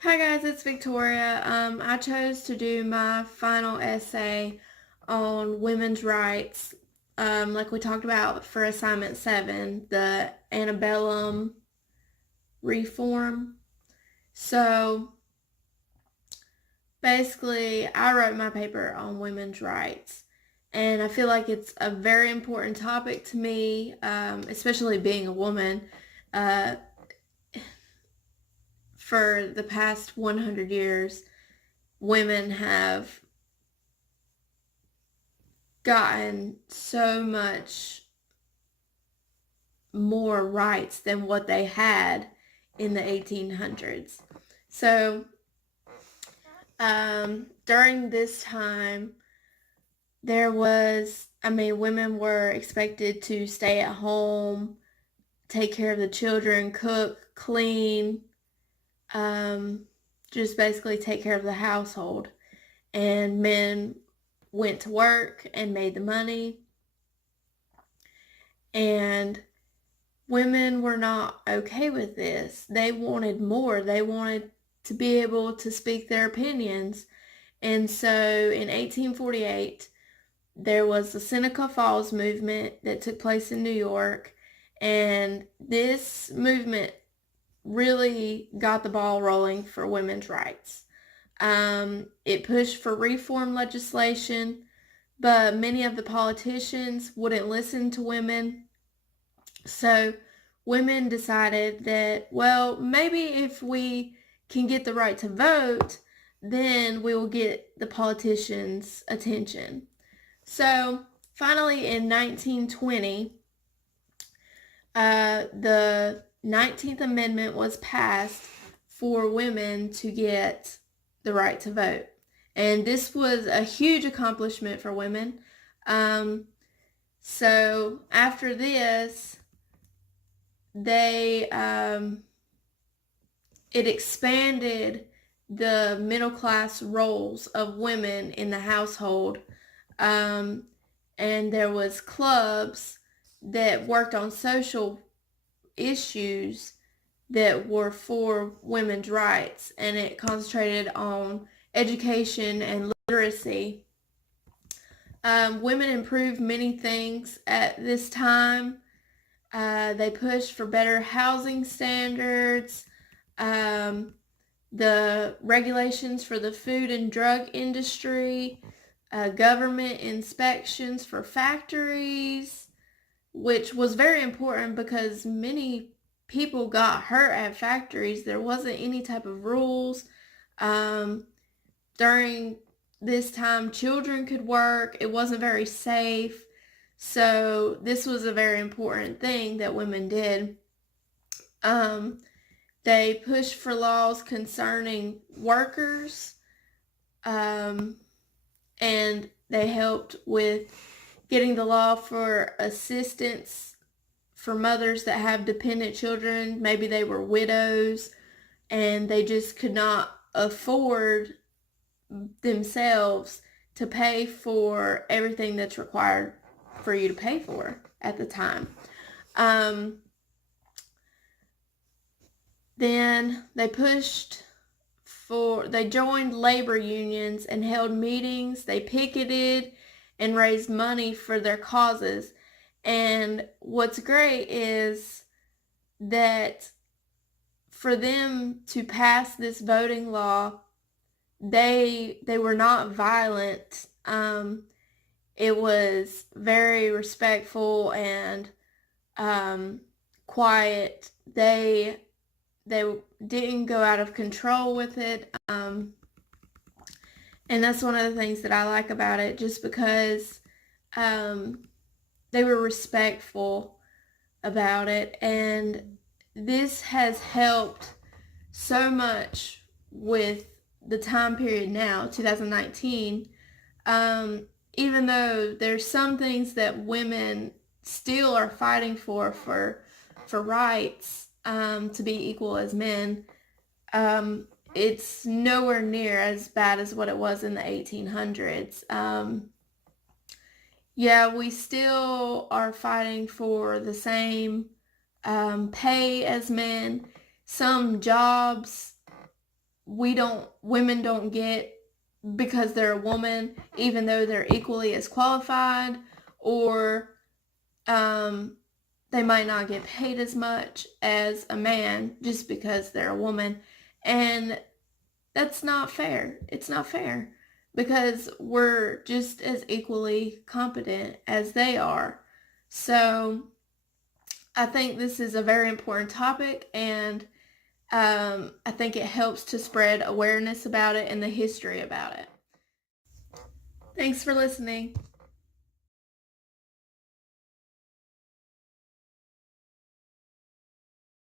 Hi guys, it's Victoria. I chose to do my final essay on women's rights, like we talked about for assignment 7, the antebellum reform. So basically, I wrote my paper on women's rights, and I feel like it's a very important topic to me, especially being a woman. Uh, for the past 100 years, women have gotten so much more rights than what they had in the 1800s. So during this time, women were expected to stay at home, take care of the children, cook, clean, um, just basically take care of the household. And men went to work and made the money. And women were not okay with this. They wanted more. They wanted to be able to speak their opinions. And so in 1848, there was the Seneca Falls movement that took place in New York. And this movement really got the ball rolling for women's rights. It pushed for reform legislation, but many of the politicians wouldn't listen to women. So women decided that, well, maybe if we can get the right to vote, then we will get the politicians' attention. So finally, in 1920, the 19th Amendment was passed for women to get the right to vote. And this was a huge accomplishment for women. So after this, they it expanded the middle class roles of women in the household, and there was clubs that worked on social issues that were for women's rights, and it concentrated on education and literacy. Women improved many things at this time. They pushed for better housing standards, the regulations for the food and drug industry, government inspections for factories, which was very important because many people got hurt at factories. There wasn't any type of rules. During this time, children could work. It wasn't very safe. So this was a very important thing that women did. They pushed for laws concerning workers, and they helped with getting the law for assistance for mothers that have dependent children. Maybe they were widows and they just could not afford themselves to pay for everything that's required for you to pay for at the time. Then they joined labor unions and held meetings. They picketed and raised money for their causes. And what's great is that for them to pass this voting law, they were not violent. It was very respectful and quiet. They didn't go out of control with it. And that's one of the things that I like about it, just because they were respectful about it. And this has helped so much with the time period now, 2019. Even though there's some things that women still are fighting for rights, to be equal as men, it's nowhere near as bad as what it was in the 1800s. Yeah, we still are fighting for the same pay as men. Some jobs women don't get because they're a woman, even though they're equally as qualified, or they might not get paid as much as a man just because they're a woman. And that's not fair. It's not fair because we're just as equally competent as they are. So I think this is a very important topic, and I think it helps to spread awareness about it and the history about it. Thanks for listening.